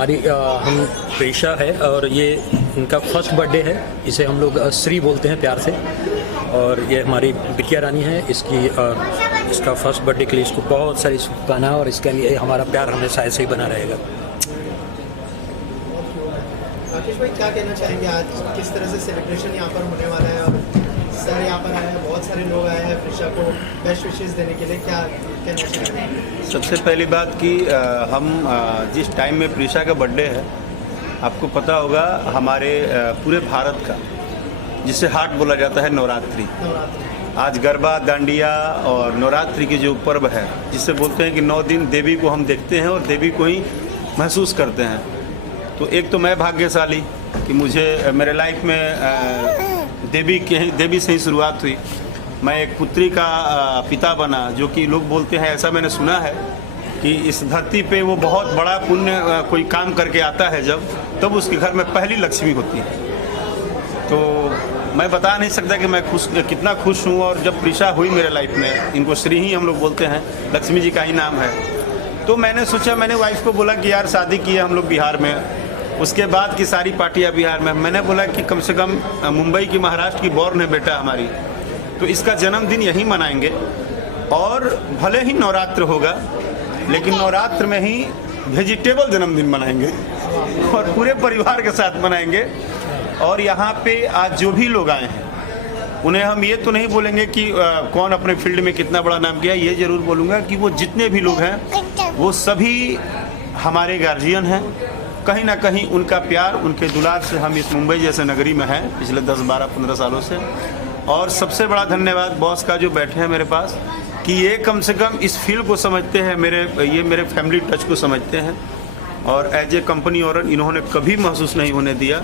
हमारी हम प्रेषा है और ये इनका फर्स्ट बर्थडे है। इसे हम लोग श्री बोलते हैं प्यार से। और ये हमारी बिटिया रानी है, इसका फर्स्ट बर्थडे के लिए इसको बहुत सारी शुभकामनाएं और इसके लिए हमारा प्यार हमेशा ऐसे ही बना रहेगा। राकेश भाई, क्या कहना चाहेंगे आज किस तरह से सेलिब्रेशन यहाँ पर होने वाला है? और सर यहाँ पर आए हैं, बहुत सारे लोग आए हैं प्रिशा को बेस्ट विशेस देने के लिए, क्या कहना चाहेंगे? सबसे पहली बात कि हम जिस टाइम में प्रिशा का बर्थडे है, आपको पता होगा हमारे पूरे भारत का जिसे हाट बोला जाता है नवरात्रि। आज गरबा, डांडिया और नवरात्रि के जो पर्व है, जिसे बोलते हैं कि 9 दिन देवी को हम देखते हैं और देवी को ही महसूस करते हैं। तो एक तो मैं भाग्यशाली कि मुझे मेरे लाइफ में देवी से ही शुरुआत हुई। मैं एक पुत्री का पिता बना, जो कि लोग बोलते हैं, ऐसा मैंने सुना है कि इस धरती पे वो बहुत बड़ा पुण्य कोई काम करके आता है तब उसके घर में पहली लक्ष्मी होती है। तो मैं बता नहीं सकता कि मैं कितना खुश हूँ। और जब प्रिशा हुई मेरे लाइफ में, इनको श्री ही हम लोग बोलते हैं, लक्ष्मी जी का ही नाम है। तो मैंने सोचा, मैंने वाइफ को बोला कि यार शादी की है हम लोग बिहार में, उसके बाद की सारी पार्टियां बिहार में। मैंने बोला कि कम से कम मुंबई की, महाराष्ट्र की बॉर्न है बेटा हमारी, तो इसका जन्मदिन यहीं मनाएंगे। और भले ही नवरात्र होगा, लेकिन नवरात्र में ही वेजिटेबल जन्मदिन मनाएंगे और पूरे परिवार के साथ मनाएंगे। और यहाँ पे आज जो भी लोग आए हैं, उन्हें हम ये तो नहीं बोलेंगे कि कौन अपने फील्ड में कितना बड़ा नाम किया। ये जरूर बोलूँगा कि वो जितने भी लोग हैं, वो सभी हमारे गार्जियन हैं। कहीं ना कहीं उनका प्यार, उनके दुलार से हम इस मुंबई जैसे नगरी में हैं पिछले 10, 12, 15 सालों से। और सबसे बड़ा धन्यवाद बॉस का जो बैठे हैं मेरे पास, कि ये कम से कम इस फील्ड को समझते हैं, मेरे फैमिली टच को समझते हैं। और एज ए कंपनी ओनर इन्होंने कभी महसूस नहीं होने दिया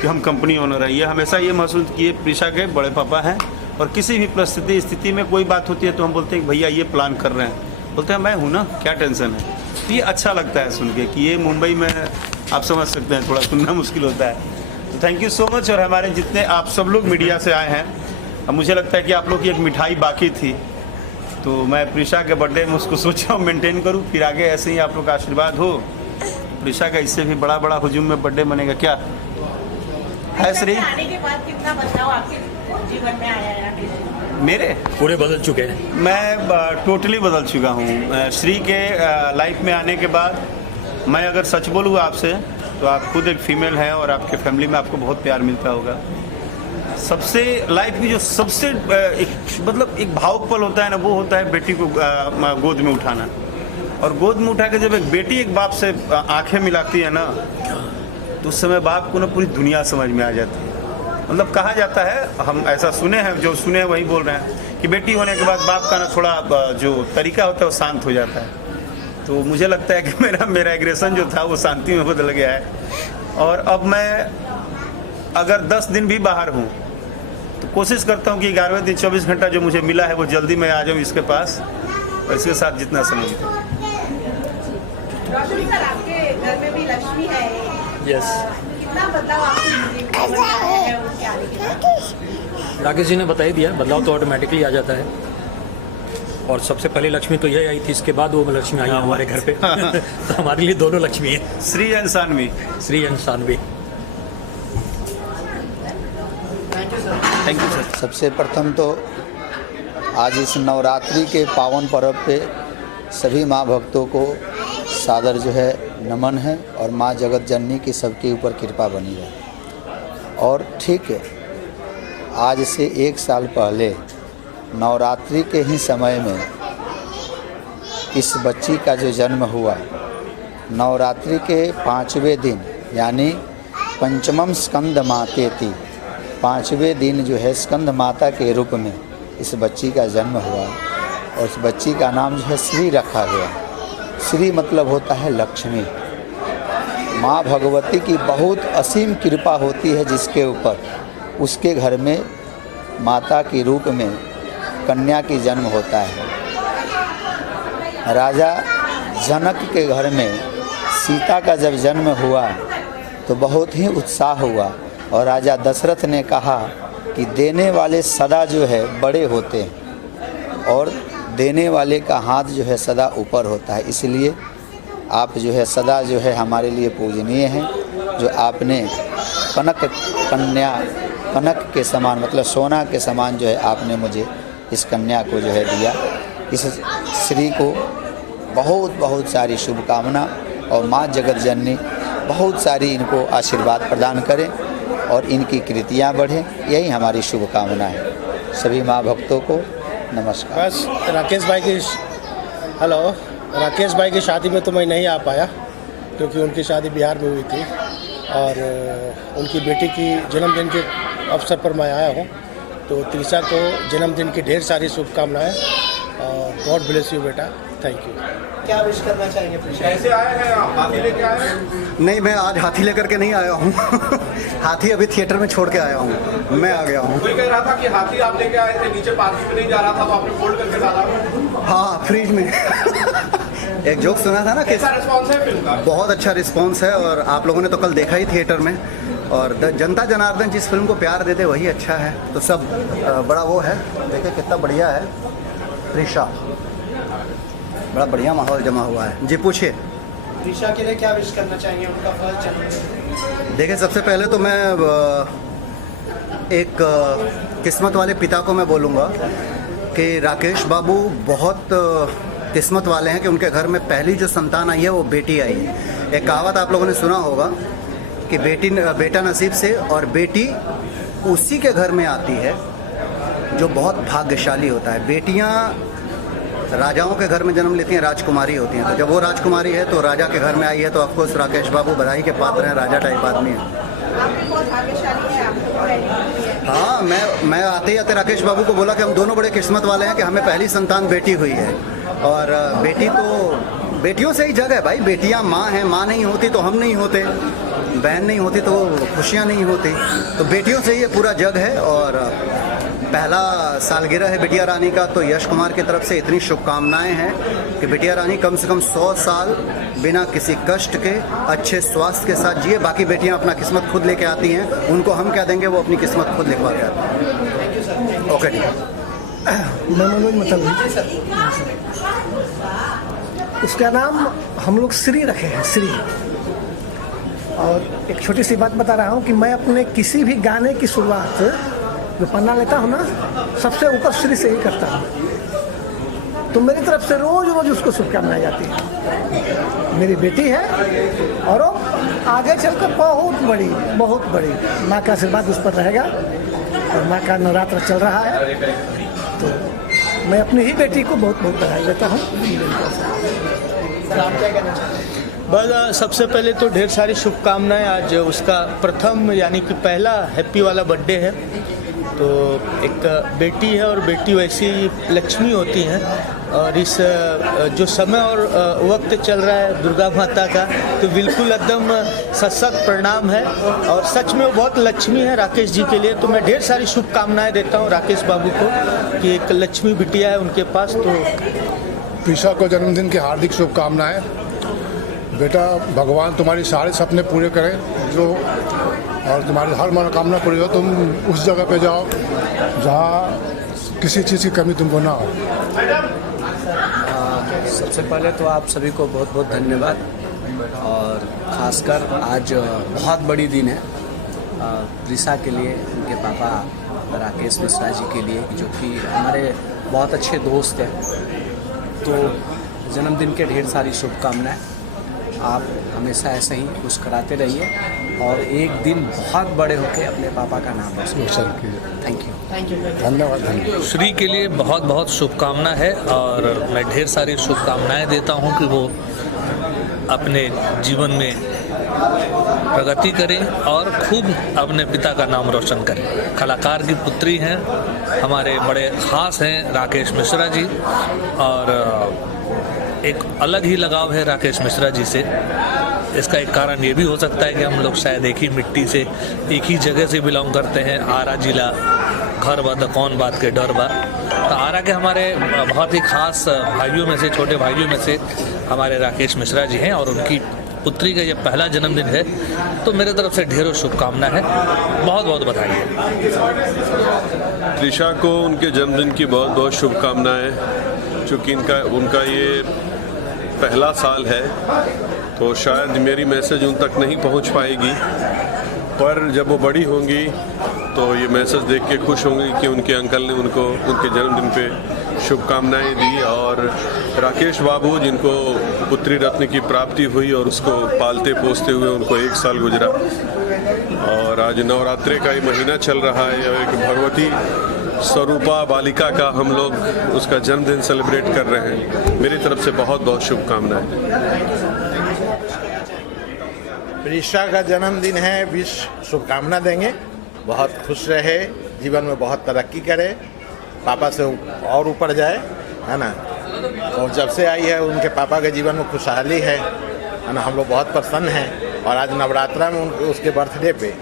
कि हम कंपनी ओनर हैं। ये हमेशा ये महसूस किए प्रिशा के बड़े पापा हैं। और किसी भी परिस्थिति स्थिति में कोई बात होती है तो हम बोलते हैं कि भैया ये प्लान कर रहे हैं, बोलते हैं मैं हूँ ना, क्या टेंशन है। तो ये अच्छा लगता है सुन के कि ये मुंबई में आप समझ सकते हैं, थोड़ा सुनना मुश्किल होता है। तो थैंक यू सो मच। और हमारे जितने आप सब लोग मीडिया से आए हैं, अब मुझे लगता है कि आप लोग की एक मिठाई बाकी थी, तो मैं प्रिशा के बर्थडे में उसको सोचा मेंटेन करूं, फिर आगे ऐसे ही आप लोग का आशीर्वाद हो। प्रिशा का इससे भी बड़ा हुजूम में बर्थडे बनेगा। क्या है श्री? आने के बाद कितना बदलाव आपके जीवन में आया है? मेरे पूरे बदल चुके हैं। मैं टोटली बदल चुका हूँ। श्री के लाइफ में आने के बाद मैं अगर सच बोलूँ आपसे, तो आप खुद एक फीमेल हैं और आपके फैमिली में आपको बहुत प्यार मिलता होगा। सबसे लाइफ की जो सबसे एक भावुक पल होता है ना, वो होता है बेटी को गोद में उठाना। और गोद में उठा के जब एक बेटी एक बाप से आंखें मिलाती है ना, तो उस समय बाप को ना पूरी दुनिया समझ में आ जाती है। मतलब कहा जाता है, हम ऐसा सुने हैं, जो सुने हैं वही बोल रहे हैं, कि बेटी होने के बाद बाप का ना थोड़ा जो तरीका होता है वो शांत हो जाता है। तो मुझे लगता है कि मेरा एग्रेशन जो था वो शांति में बदल गया है। और अब मैं अगर 10 दिन भी बाहर हूँ, तो कोशिश करता हूँ कि 11वें दिन 24 घंटा जो मुझे मिला है वो जल्दी मैं आ जाऊँ इसके पास और इसके साथ जितना समय मिले। रोशन सर, आपके घर में भी लक्ष्मी है। यस। कितना बदलाव आपकी जिंदगी में आया है उनके आने के बाद? राकेश जी ने बता ही दिया, बदलाव तो ऑटोमेटिकली आ जाता है। और सबसे पहले लक्ष्मी तो यही आई थी, इसके बाद वो लक्ष्मी आई हमारे घर पे। तो हमारे लिए दोनों लक्ष्मी है, Shri and Saanvi. Shri and Saanvi. Thank you sir. सबसे प्रथम तो आज इस नवरात्रि के पावन पर्व पे सभी माँ भक्तों को सादर जो है नमन है। और माँ जगत जननी की सबके ऊपर कृपा बनी रहे। और ठीक है, आज से 1 साल पहले नवरात्रि के ही समय में इस बच्ची का जो जन्म हुआ, नवरात्रि के 5वें दिन यानी पंचमम स्कंद मातेति, 5वें दिन जो है स्कंद माता के रूप में इस बच्ची का जन्म हुआ। और इस बच्ची का नाम जो है श्री रखा गया। श्री मतलब होता है लक्ष्मी। माँ भगवती की बहुत असीम कृपा होती है जिसके ऊपर, उसके घर में माता के रूप में कन्या की जन्म होता है। राजा जनक के घर में सीता का जब जन्म हुआ तो बहुत ही उत्साह हुआ। और राजा दशरथ ने कहा कि देने वाले सदा जो है बड़े होते हैं और देने वाले का हाथ जो है सदा ऊपर होता है। इसलिए आप जो है सदा जो है हमारे लिए पूजनीय हैं। जो आपने कनक के समान मतलब सोना के समान जो है आपने मुझे इस कन्या को जो है दिया। इस श्री को बहुत बहुत सारी शुभकामना और माँ जगत जननी बहुत सारी इनको आशीर्वाद प्रदान करें और इनकी कृतियाँ बढ़ें, यही हमारी शुभकामना है। सभी माँ भक्तों को नमस्कार। बस राकेश भाई की शादी में तो मैं नहीं आ पाया क्योंकि उनकी शादी बिहार में हुई थी और उनकी बेटी की जन्मदिन के अवसर पर मैं आया हूँ। तो त्रिशा को जन्मदिन की ढेर सारी शुभकामनाएं और गॉड ब्लेस यू बेटा, थैंक यू। क्या विश करना चाहेंगे प्रिशा? कैसे आए हैं आप? हाथी लेके आए हैं? नहीं, मैं आज हाथी लेकर के नहीं आया हूँ हाथी अभी थिएटर में छोड़ के आया हूँ, मैं आ गया हूँ। कोई कह रहा था कि हाथी आप लेके आए थे, नीचे पार्किंग में नहीं जा रहा था, तो आपने फोल्ड करके डाला। हाँ, फ्रिज में एक जोक सुना था ना कि कैसा रिस्पॉन्स है फिल्म का? बहुत अच्छा रिस्पॉन्स है और आप लोगों ने तो कल देखा ही थिएटर में। और जनता जनार्दन जिस फिल्म को प्यार देते वही अच्छा है, तो सब बड़ा वो है। देखिए कितना बढ़िया है त्रिशा, बड़ा बढ़िया माहौल जमा हुआ है। जी पूछिए। प्रिशा के लिए क्या विश करना चाहेंगे उनका फर्स्ट जन्मदिन? देखिए सबसे पहले तो मैं एक किस्मत वाले पिता को मैं बोलूँगा कि राकेश बाबू बहुत किस्मत वाले हैं कि उनके घर में पहली जो संतान आई है वो बेटी आई है। एक कहावत आप लोगों ने सुना होगा कि बेटा नसीब से और बेटी उसी के घर में आती है जो बहुत भाग्यशाली होता है। बेटियां राजाओं के घर में जन्म लेती हैं, राजकुमारी होती हैं। तो जब वो राजकुमारी है तो राजा के घर में आई है, तो ऑफकोर्स राकेश बाबू बधाई के पात्र हैं, राजा टाइप आदमी है। आपने बहुत भाग्यशाली है, आपको ट्रेनिंग दी है। हाँ, मैं आते ही आते राकेश बाबू को बोला कि हम दोनों बड़े किस्मत वाले हैं कि हमें पहली संतान बेटी हुई है। और बेटी तो बेटियों से ही जग है भाई। बेटियां माँ हैं, माँ नहीं होती तो हम नहीं होते, बहन नहीं होती तो खुशियाँ नहीं होती। तो बेटियों से ही ये पूरा जग है। और पहला सालगिरह है बिटिया रानी का, तो यश कुमार की तरफ से इतनी शुभकामनाएं हैं कि बिटिया रानी कम से कम 100 साल बिना किसी कष्ट के अच्छे स्वास्थ्य के साथ जिए। बाकी बेटियां अपना किस्मत खुद लेके आती हैं, उनको हम क्या देंगे, वो अपनी किस्मत खुद लिखवा के आती हैं। ओके जी। मैं मनोज मतलब उसका नाम हम लोग श्री रखे हैं, श्री। और एक छोटी सी बात बता रहा हूँ कि मैं अपने किसी भी गाने की शुरुआत जो पन्ना लेता हूँ ना, सबसे ऊपर श्री से ही करता हूँ। तो मेरी तरफ से रोज रोज उसको शुभकामनाएं जाती है। मेरी बेटी है और वो आगे चलकर बहुत बड़ी माँ का आशीर्वाद उस पर रहेगा। और माँ का नवरात्र चल रहा है, तो मैं अपनी ही बेटी को बहुत बहुत बधाई देता हूँ। सर आप क्या कहना चाहते हैं? बस सबसे पहले तो ढेर सारी शुभकामनाएं। आज उसका प्रथम यानी कि पहला हैप्पी वाला बर्थडे है। तो एक बेटी है और बेटी वैसी लक्ष्मी होती हैं। और इस जो समय और वक्त चल रहा है दुर्गा माता का, तो बिल्कुल एकदम सशक्त प्रणाम है। और सच में वो बहुत लक्ष्मी है राकेश जी के लिए। तो मैं ढेर सारी शुभकामनाएं देता हूँ राकेश बाबू को कि एक लक्ष्मी बिटिया है उनके पास। तो प्रिशा को जन्मदिन की हार्दिक शुभकामनाएं। बेटा भगवान तुम्हारी सारे सपने पूरे करें जो, और तुम्हारी हर मनोकामना पूरी हो। तुम उस जगह पे जाओ जहाँ किसी चीज़ की कमी तुमको ना हो। सबसे पहले तो आप सभी को बहुत बहुत धन्यवाद। और ख़ासकर आज बहुत बड़ी दिन है प्रिशा के लिए, उनके पापा राकेश मिश्रा जी के लिए, जो कि हमारे बहुत अच्छे दोस्त हैं। तो जन्मदिन के ढेर सारी शुभकामनाएं। आप हमेशा ऐसे ही मुस्कराते रहिए और एक दिन बहुत बड़े होकर अपने पापा का नाम रोशन कीजिए। Thank you. धन्यवाद। श्री के लिए बहुत बहुत शुभकामना है और मैं ढेर सारी शुभकामनाएं देता हूं कि वो अपने जीवन में प्रगति करें और खूब अपने पिता का नाम रोशन करें। कलाकार की पुत्री हैं, हमारे बड़े ख़ास हैं राकेश मिश्रा जी। और एक अलग ही लगाव है राकेश मिश्रा जी से। इसका एक कारण ये भी हो सकता है कि हम लोग शायद एक ही मिट्टी से, एक ही जगह से बिलोंग करते हैं। आरा जिला, घर बा तो कौन बात के डर बा। तो आरा के हमारे बहुत ही खास भाइयों में से, छोटे भाइयों में से हमारे राकेश मिश्रा जी हैं। और उनकी पुत्री का ये पहला जन्मदिन है, तो मेरे तरफ से ढेरों शुभकामना है। बहुत बहुत बधाई है। त्रिशा को उनके जन्मदिन की बहुत बहुत शुभकामनाएं। चूँकि उनका ये पहला साल है तो शायद मेरी मैसेज उन तक नहीं पहुंच पाएगी, पर जब वो बड़ी होंगी तो ये मैसेज देख के खुश होंगी कि उनके अंकल ने उनको उनके जन्मदिन पे शुभकामनाएं दी। और राकेश बाबू जिनको पुत्री रत्न की प्राप्ति हुई और उसको पालते पोसते हुए उनको 1 साल गुजरा, और आज नवरात्रे का ये महीना चल रहा है और एक भगवती स्वरूपा बालिका का हम लोग उसका जन्मदिन सेलिब्रेट कर रहे हैं। मेरी तरफ से बहुत बहुत शुभकामनाएं। प्रीशा का जन्मदिन है, विश शुभकामना देंगे, बहुत खुश रहे, जीवन में बहुत तरक्की करे, पापा से और ऊपर जाए, है ना। और जब से आई है उनके पापा के जीवन में खुशहाली है ना। हम लोग बहुत प्रसन्न हैं और आज नवरात्रा में उसके बर्थडे पे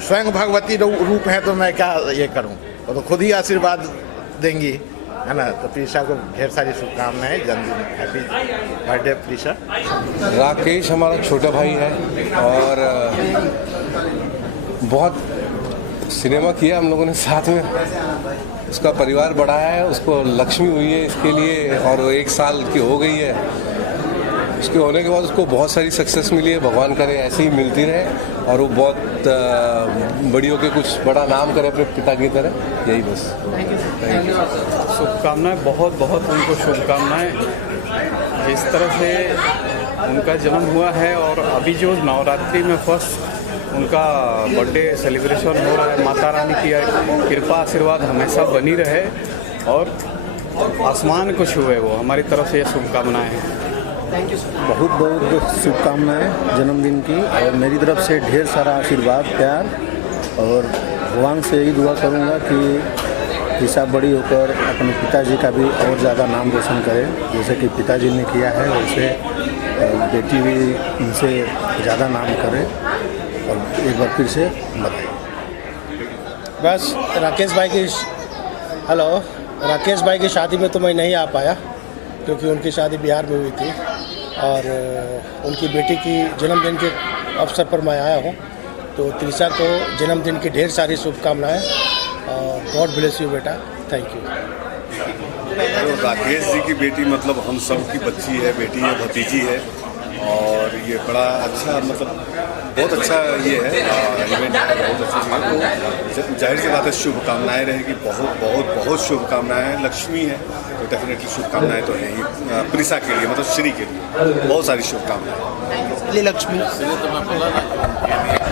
स्वयं भगवती रूप है तो मैं क्या ये करूं, वो तो खुद ही आशीर्वाद देंगी, है ना। तो प्रीशा को ढेर सारी शुभकामनाएं, जन्मदिन हैप्पी बर्थडे प्रीशा। राकेश हमारा छोटा भाई है और बहुत सिनेमा किया हम लोगों ने साथ में, उसका परिवार बढ़ाया है, उसको लक्ष्मी हुई है इसके लिए, और वो 1 साल की हो गई है। उसके होने के बाद उसको बहुत सारी सक्सेस मिली है, भगवान करे ऐसे ही मिलती रहे और वो बहुत बड़ी होकर कुछ बड़ा नाम करे अपने पिता की तरह, यही बस। शुभकामनाएं, बहुत बहुत उनको शुभकामनाएं। जिस तरह से उनका जन्म हुआ है और अभी जो नवरात्रि में फर्स्ट उनका बर्थडे सेलिब्रेशन हो रहा है, माता रानी की कृपा आशीर्वाद हमेशा बनी रहे और आसमान को छुए, वो हमारी तरफ से ये शुभकामनाएं हैं। बहुत बहुत शुभकामनाएं जन्मदिन की, और मेरी तरफ से ढेर सारा आशीर्वाद, प्यार, और भगवान से यही दुआ करूंगा कि प्रीशा बड़ी होकर अपने पिताजी का भी और ज़्यादा नाम रोशन करे, जैसे कि पिताजी ने किया है वैसे बेटी भी इनसे ज़्यादा नाम करे। और एक बार फिर से बताइए। बस राकेश भाई की शादी में तो मैं नहीं आ पाया क्योंकि उनकी शादी बिहार में हुई थी, और उनकी बेटी की जन्मदिन के अवसर पर मैं आया हूँ। तो प्रीशा को जन्मदिन की ढेर सारी शुभकामनाएं, और गॉड ब्लेस यू बेटा, थैंक यू। तो राकेश जी की बेटी मतलब हम सब की बच्ची है, बेटी है, भतीजी है, और ये बड़ा अच्छा मतलब बहुत अच्छा ये है इवेंट है, बहुत अच्छा चीज़ है। तो जाहिर सी बात है शुभकामनाएं रहेगी, बहुत बहुत बहुत शुभकामनाएं। लक्ष्मी है तो डेफिनेटली शुभकामनाएं तो है ही प्रीशा के लिए, मतलब श्री के लिए बहुत सारी शुभकामनाएं। लक्ष्मी तो मैं बोला ना,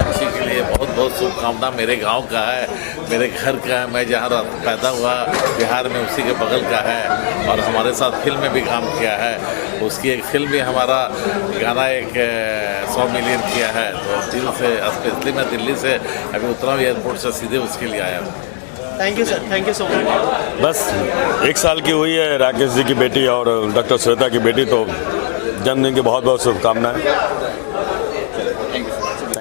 खुशी के लिए बहुत बहुत शुभकामना। मेरे गांव का है, मेरे घर का है, मैं जहाँ पैदा हुआ बिहार में उसी के बगल का है, और हमारे साथ फिल्म में भी काम किया है। उसकी एक फिल्म भी हमारा गाना एक 100 मिलियन किया है। तो दिल से स्पेशली मैं दिल्ली से अभी उतरा हूँ एयरपोर्ट से, सीधे उसके लिए आया हूँ। Thank you sir, thank you so much. बस 1 साल की हुई है राकेश जी की बेटी और डॉक्टर श्वेता की बेटी, तो जन्मदिन की बहुत बहुत शुभकामनाएं।